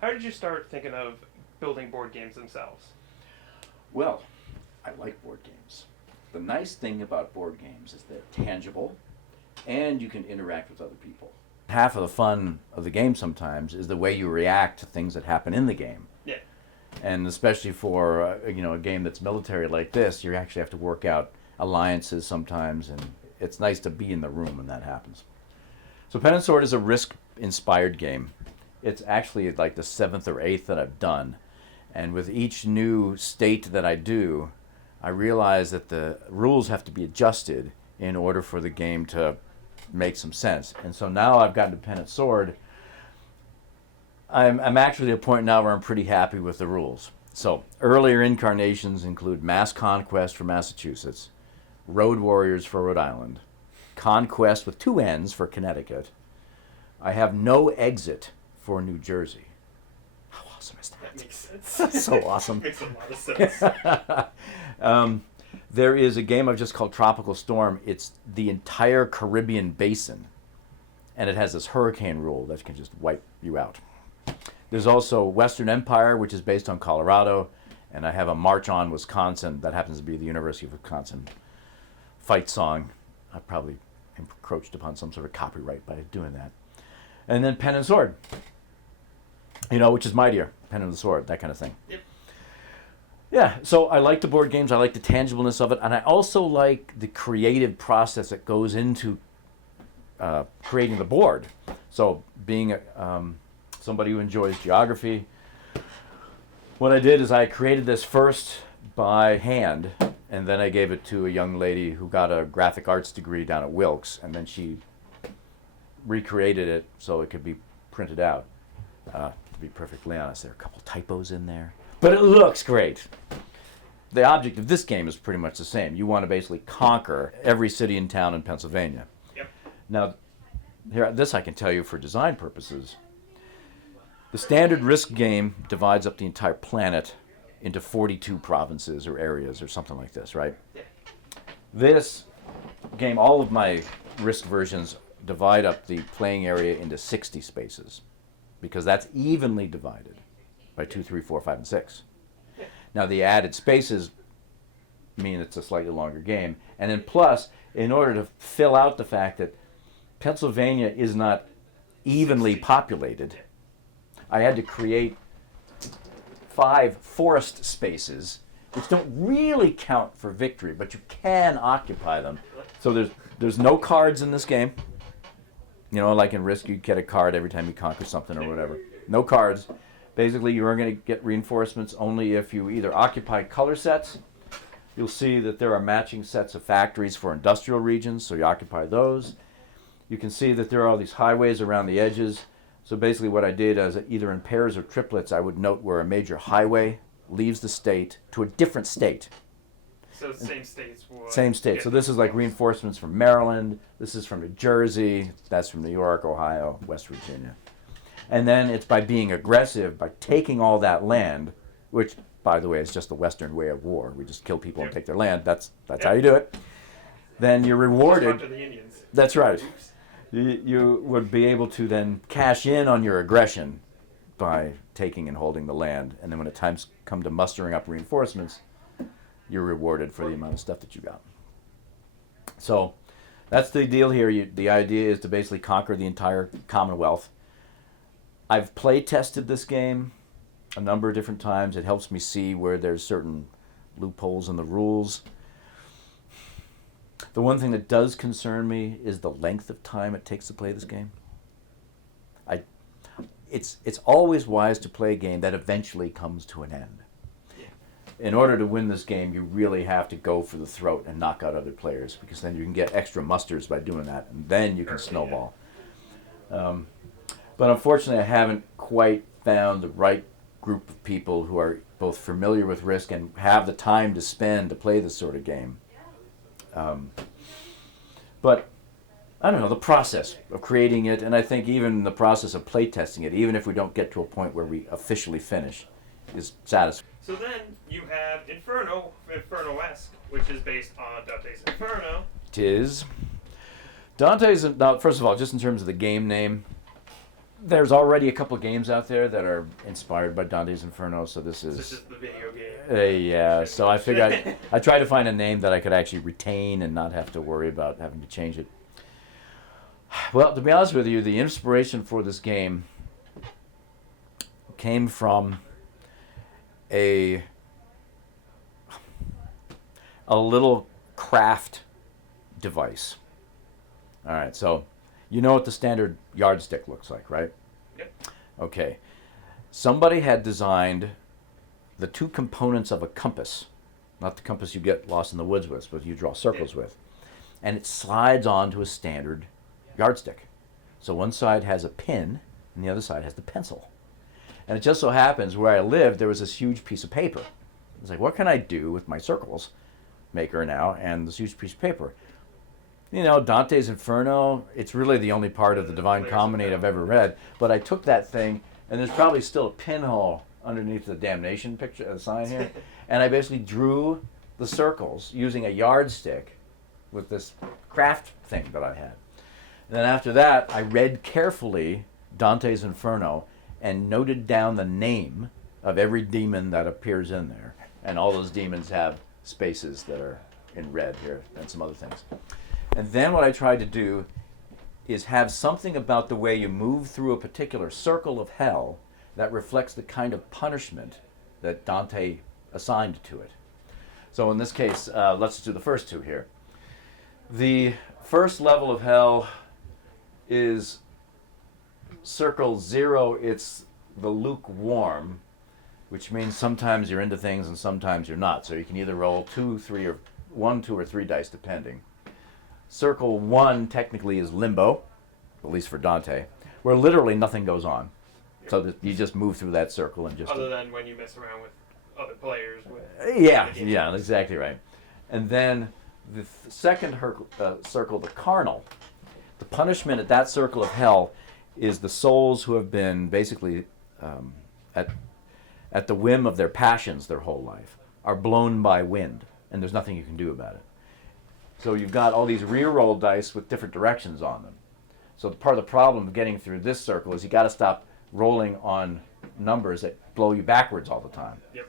How did you start thinking of building board games themselves? Well, I like board games. The nice thing about board games is they're tangible and you can interact with other people. Half of the fun of the game sometimes is the way you react to things that happen in the game. Yeah. And especially for a game that's military like this, you actually have to work out alliances sometimes, and it's nice to be in the room when that happens. So Pen and Sword is a Risk-inspired game. It's actually like the 7th or 8th that I've done. And with each new state that I do, I realize that the rules have to be adjusted in order for the game to make some sense. And so now I've gotten to Pen and Sword. I'm actually at a point now where I'm pretty happy with the rules. So earlier incarnations include Mass Conquest for Massachusetts, Road Warriors for Rhode Island, Conquest with 2 N's for Connecticut. I have No Exit for New Jersey. How awesome is that? That makes sense. That's so awesome. Makes a lot of sense. There is a game I've just called Tropical Storm. It's the entire Caribbean basin, and it has this hurricane rule that can just wipe you out. There's also Western Empire, which is based on Colorado, and I have a March on Wisconsin that happens to be the University of Wisconsin fight song. I probably encroached upon some sort of copyright by doing that. And then Pen and Sword, which is mightier, Pen and the Sword, that kind of thing. Yep. Yeah, so I like the board games, I like the tangibleness of it, and I also like the creative process that goes into creating the board. So being somebody who enjoys geography, what I did is I created this first by hand, and then I gave it to a young lady who got a graphic arts degree down at Wilkes, and then she recreated it so it could be printed out. To be perfectly honest, there are a couple typos in there, but it looks great. The object of this game is pretty much the same. You want to basically conquer every city and town in Pennsylvania. Yep. Now, this I can tell you for design purposes. The standard Risk game divides up the entire planet into 42 provinces or areas or something like this, right? Yeah. This game, all of my Risk versions divide up the playing area into 60 spaces because that's evenly divided by 2, 3, 4, 5, and 6. Yeah. Now the added spaces mean it's a slightly longer game. And then plus, in order to fill out the fact that Pennsylvania is not evenly populated, I had to create 5 forest spaces, which don't really count for victory, but you can occupy them. So there's no cards in this game. Like in Risk, you get a card every time you conquer something or whatever. No cards. Basically, you are going to get reinforcements only if you either occupy color sets. You'll see that there are matching sets of factories for industrial regions, so you occupy those. You can see that there are all these highways around the edges. So basically what I did is either in pairs or triplets, I would note where a major highway leaves the state to a different state. So same states would... Same state. So this is like reinforcements from Maryland. This is from New Jersey. That's from New York, Ohio, West Virginia. And then it's by being aggressive, by taking all that land, which, by the way, is just the Western way of war. We just kill people and take their land. That's how you do it. Then you're rewarded. To the Indians. That's right. You would be able to then cash in on your aggression by taking and holding the land. And then when the times come to mustering up reinforcements, you're rewarded for the amount of stuff that you got. So that's the deal here. The idea is to basically conquer the entire Commonwealth. I've play tested this game a number of different times. It helps me see where there's certain loopholes in the rules. The one thing that does concern me is the length of time it takes to play this game. It's always wise to play a game that eventually comes to an end. In order to win this game, you really have to go for the throat and knock out other players, because then you can get extra musters by doing that, and then you can snowball. But unfortunately, I haven't quite found the right group of people who are both familiar with Risk and have the time to spend to play this sort of game. But I don't know, the process of creating it, and I think even the process of playtesting it, even if we don't get to a point where we officially finish, is satisfying. So then you have Inferno-esque, which is based on Dante's Inferno. Tis. Dante's, now, first of all, just in terms of the game name, there's already a couple games out there that are inspired by Dante's Inferno, so this This is is the video game. yeah. So I figured I tried to find a name that I could actually retain and not have to worry about having to change it. Well, to be honest with you, the inspiration for this game came from a little craft device. All right, so you know what the standard yardstick looks like, right? Yep. Okay. Somebody had designed the two components of a compass, not the compass you get lost in the woods with, but you draw circles with, and it slides onto a standard yardstick. So one side has a pin, and the other side has the pencil. And it just so happens where I lived, there was this huge piece of paper. I was like, what can I do with my circles maker now and this huge piece of paper? You know, Dante's Inferno, it's really the only part of the Divine Comedy I've ever read. But I took that thing, and there's probably still a pinhole underneath the damnation picture, sign here. And I basically drew the circles using a yardstick with this craft thing that I had. And then after that, I read carefully Dante's Inferno and noted down the name of every demon that appears in there. And all those demons have spaces that are in red here and some other things. And then what I tried to do is have something about the way you move through a particular circle of hell that reflects the kind of punishment that Dante assigned to it. So in this case, let's do the first two here. The first level of hell is circle 0. It's the lukewarm, which means sometimes you're into things and sometimes you're not. So you can either roll 2, 3, or 1, 2, or 3 dice depending. Circle 1 technically is limbo, at least for Dante, where literally nothing goes on. So that you just move through that circle and just... Other than when you mess around with other players. Yeah, exactly right. And then the second circle, the carnal, the punishment at that circle of hell is the souls who have been basically at the whim of their passions their whole life, are blown by wind, and there's nothing you can do about it. So you've got all these reroll dice with different directions on them. So part of the problem of getting through this circle is you got to stop rolling on numbers that blow you backwards all the time. Yep.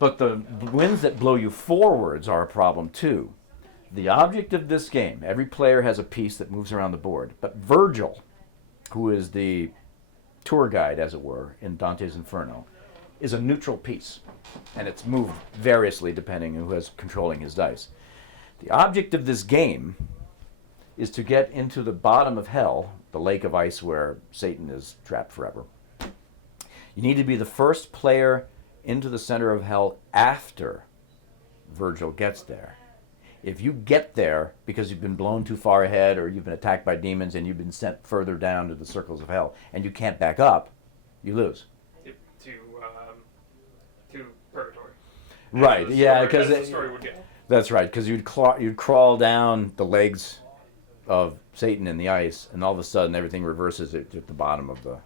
But the winds that blow you forwards are a problem too. The object of this game, every player has a piece that moves around the board, but Virgil, who is the tour guide, as it were, in Dante's Inferno, is a neutral piece, and it's moved variously depending on who is controlling his dice. The object of this game is to get into the bottom of hell, the lake of ice where Satan is trapped forever. You need to be the first player into the center of hell after Virgil gets there. If you get there because you've been blown too far ahead or you've been attacked by demons and you've been sent further down to the circles of hell and you can't back up, you lose. To purgatory. Right, yeah, because the story would go. That's right, because you'd crawl down the legs of Satan in the ice, and all of a sudden everything reverses at the bottom of the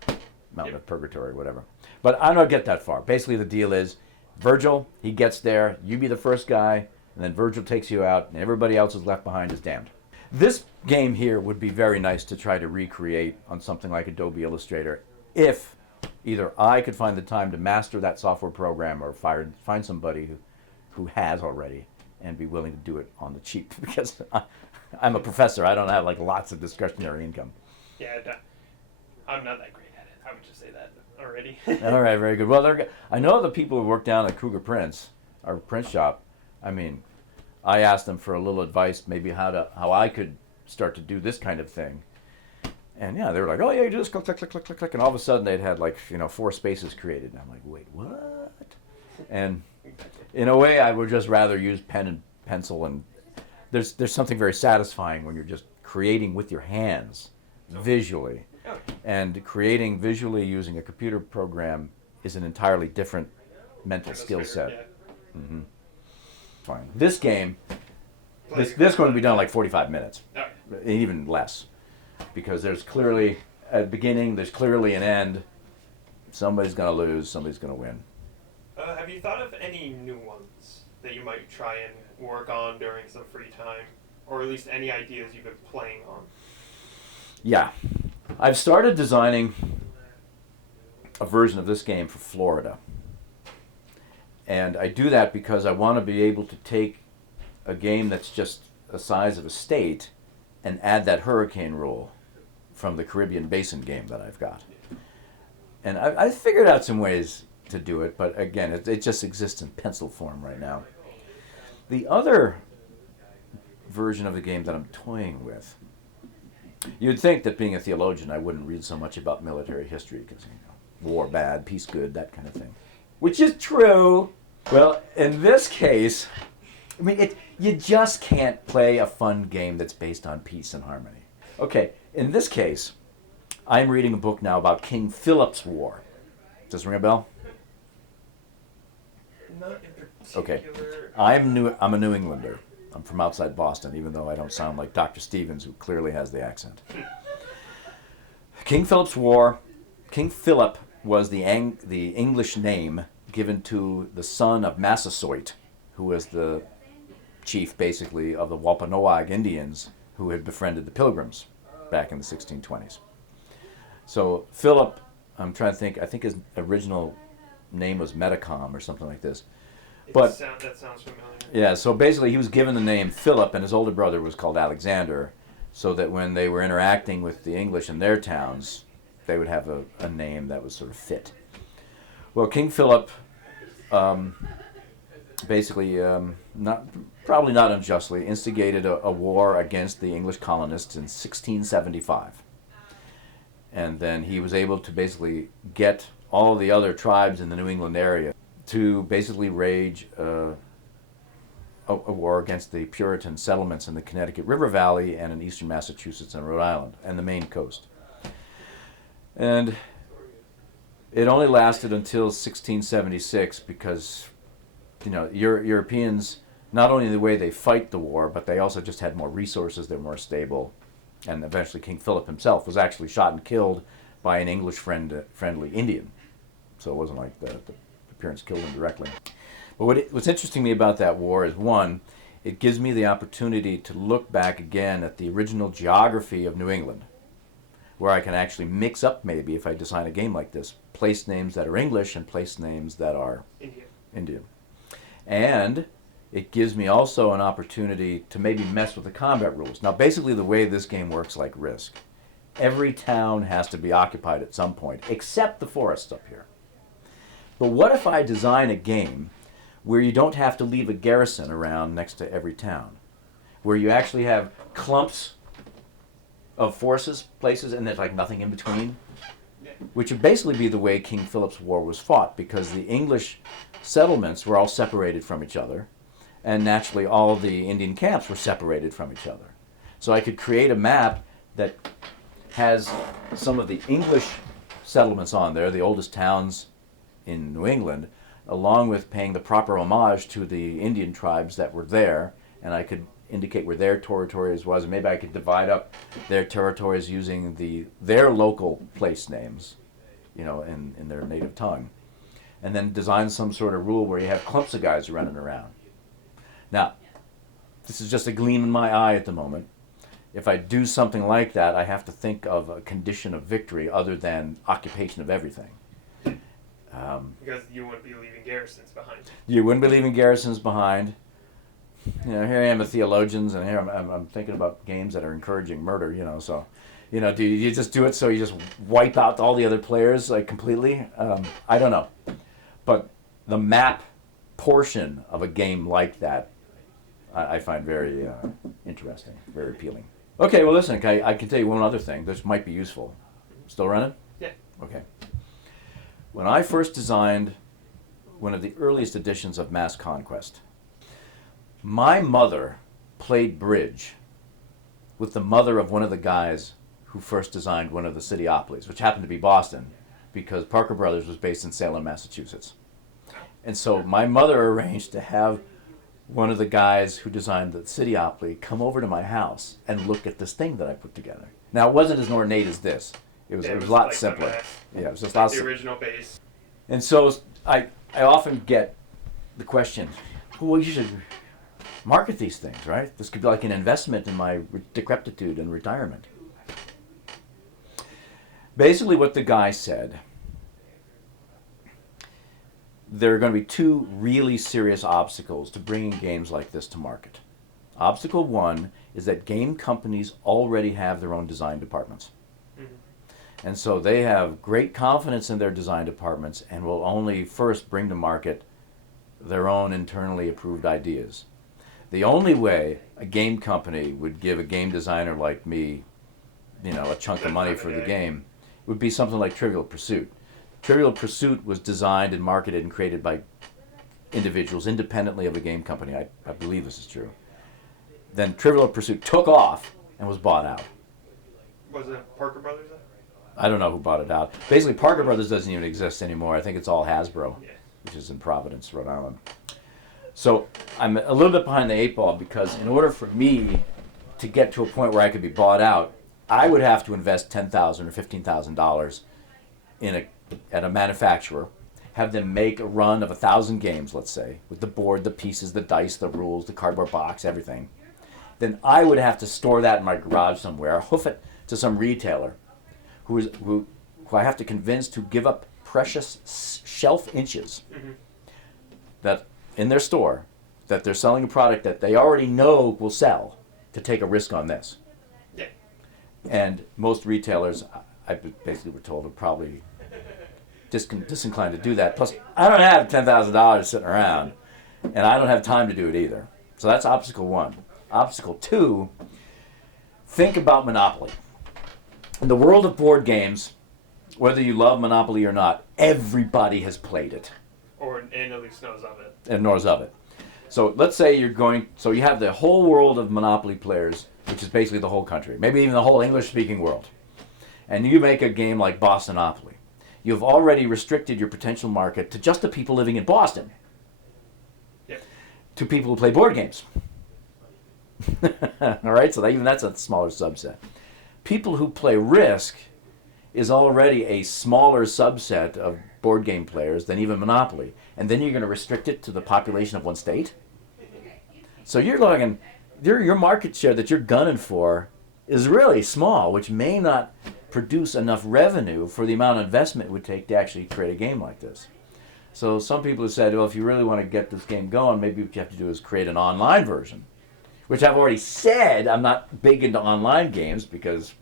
mountain of purgatory, whatever. But I don't get that far. Basically, the deal is Virgil, he gets there, you be the first guy, and then Virgil takes you out, and everybody else is left behind is damned. This game here would be very nice to try to recreate on something like Adobe Illustrator if either I could find the time to master that software program or find somebody who has already and be willing to do it on the cheap, because I'm a professor. I don't have like lots of discretionary income. Yeah, I'm not that great at it. I would just say that already. All right, very good. Well, I know the people who work down at Kruger Prints, our print shop. I mean, I asked them for a little advice, maybe how I could start to do this kind of thing. And yeah, they were like, "Oh yeah, you just click, click, click, click, click, click," and all of a sudden they'd had like 4 spaces created. And I'm like, "Wait, what?" And in a way, I would just rather use pen and pencil, and there's something very satisfying when you're just creating with your hands, visually, and creating visually using a computer program is an entirely different mental skill set. Yeah. Mm-hmm. Fine. This game, this going to be done in like 45 minutes, even less, because there's clearly a beginning, there's clearly an end. Somebody's going to lose, somebody's going to win. Have you thought of any new ones that you might try and work on during some free time, or at least any ideas you've been playing on? Yeah. I've started designing a version of this game for Florida. And I do that because I want to be able to take a game that's just the size of a state and add that hurricane rule from the Caribbean Basin game that I've got. And I figured out some ways to do it, but again, it just exists in pencil form right now. The other version of the game that I'm toying with, you'd think that being a theologian, I wouldn't read so much about military history because, war bad, peace good, that kind of thing. Which is true. Well, in this case, I mean, you just can't play a fun game that's based on peace and harmony. Okay, in this case, I'm reading a book now about King Philip's War. Does this ring a bell? Not in particular. Okay. I'm a New Englander. I'm from outside Boston, even though I don't sound like Dr. Stevens, who clearly has the accent. King Philip's War. King Philip was the English name given to the son of Massasoit, who was the chief, basically, of the Wampanoag Indians who had befriended the Pilgrims back in the 1620s. So Philip, I'm trying to think, I think his original name was Metacom or something like this. But that sounds familiar. yeah, so basically he was given the name Philip, and his older brother was called Alexander, so that when they were interacting with the English in their towns, they would have a name that was sort of fit. Well, King Philip basically, probably not unjustly, instigated a war against the English colonists in 1675. And then he was able to basically get all the other tribes in the New England area to basically wage a war against the Puritan settlements in the Connecticut River Valley and in eastern Massachusetts and Rhode Island and the Maine coast. And it only lasted until 1676 because, Europeans, not only the way they fight the war, but they also just had more resources, they're more stable. And eventually King Philip himself was actually shot and killed by an English friendly Indian. So it wasn't like the Puritan killed him directly. But what's interesting to me about that war is, one, it gives me the opportunity to look back again at the original geography of New England, where I can actually mix up, maybe, if I design a game like this, place names that are English and place names that are Indian. And it gives me also an opportunity to maybe mess with the combat rules. Now, basically, the way this game works like Risk, every town has to be occupied at some point, except the forests up here. But what if I design a game where you don't have to leave a garrison around next to every town, where you actually have clumps of forces, places, and there's like nothing in between, which would basically be the way King Philip's War was fought, because the English settlements were all separated from each other, and naturally all the Indian camps were separated from each other. So I could create a map that has some of the English settlements on there, the oldest towns in New England, along with paying the proper homage to the Indian tribes that were there, and I could indicate where their territories was, and maybe I could divide up their territories using their local place names, in their native tongue, and then design some sort of rule where you have clumps of guys running around. Now, this is just a gleam in my eye at the moment. If I do something like that, I have to think of a condition of victory other than occupation of everything. Because you wouldn't be leaving garrisons behind. You wouldn't be leaving garrisons behind. Here I am, a theologian, and here I'm thinking about games that are encouraging murder. So, do you just do it so you just wipe out all the other players like completely? I don't know, but the map portion of a game like that, I find very interesting, very appealing. Okay, well listen, I can tell you one other thing. This might be useful. Still running? Yeah. Okay. When I first designed one of the earliest editions of Mass Conquest, my mother played bridge with the mother of one of the guys who first designed one of the Cityopolis, which happened to be Boston, because Parker Brothers was based in Salem, Massachusetts. And so my mother arranged to have one of the guys who designed the Cityopolis come over to my house and look at this thing that I put together. Now, it wasn't as ornate as this. It was a lot like simpler. Yeah, it was just like the original base. And so I often get the question, well, you should market these things, right? This could be like an investment in my decrepitude and retirement. Basically, what the guy said, there are going to be two really serious obstacles to bringing games like this to market. Obstacle one is that game companies already have their own design departments. Mm-hmm. And so they have great confidence in their design departments and will only first bring to market their own internally approved ideas. The only way a game company would give a game designer like me, a chunk of money for the game, would be something like Trivial Pursuit. Trivial Pursuit was designed and marketed and created by individuals independently of a game company. I believe this is true. Then Trivial Pursuit took off and was bought out. Was it Parker Brothers? I don't know who bought it out. Basically, Parker Brothers doesn't even exist anymore. I think it's all Hasbro, which is in Providence, Rhode Island. So I'm a little bit behind the eight ball because in order for me to get to a point where I could be bought out, I would have to invest $10,000 or $15,000 at a manufacturer, have them make a run of 1,000 games, let's say, with the board, the pieces, the dice, the rules, the cardboard box, everything. Then I would have to store that in my garage somewhere, hoof it to some retailer who I have to convince to give up precious shelf inches that in their store that they're selling a product that they already know will sell to take a risk on this. Yeah. And most retailers, I basically were told, are probably disinclined to do that. Plus, I don't have $10,000 sitting around, and I don't have time to do it either. So that's obstacle one. Obstacle two, think about Monopoly. In the world of board games, whether you love Monopoly or not, everybody has played it. And at least knows of it. And knows of it. So let's say you have the whole world of Monopoly players, which is basically the whole country, maybe even the whole English-speaking world. And you make a game like Boston-opoly. You've already restricted your potential market to just the people living in Boston. Yep. To people who play board games. All right, so even that's a smaller subset. People who play Risk is already a smaller subset of board game players than even Monopoly. And then you're going to restrict it to the population of one state? So you're looking, your market share that you're gunning for is really small, which may not produce enough revenue for the amount of investment it would take to actually create a game like this. So some people have said, well, if you really want to get this game going, maybe what you have to do is create an online version, which I've already said I'm not big into online games because,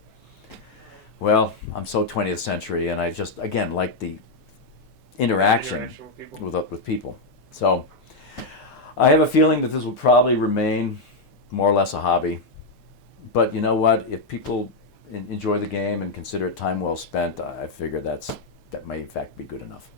well, I'm so 20th century and I just, again, like the interaction with people. So I have a feeling that this will probably remain more or less a hobby. But you know what? If people enjoy the game and consider it time well spent, I figure that may in fact be good enough.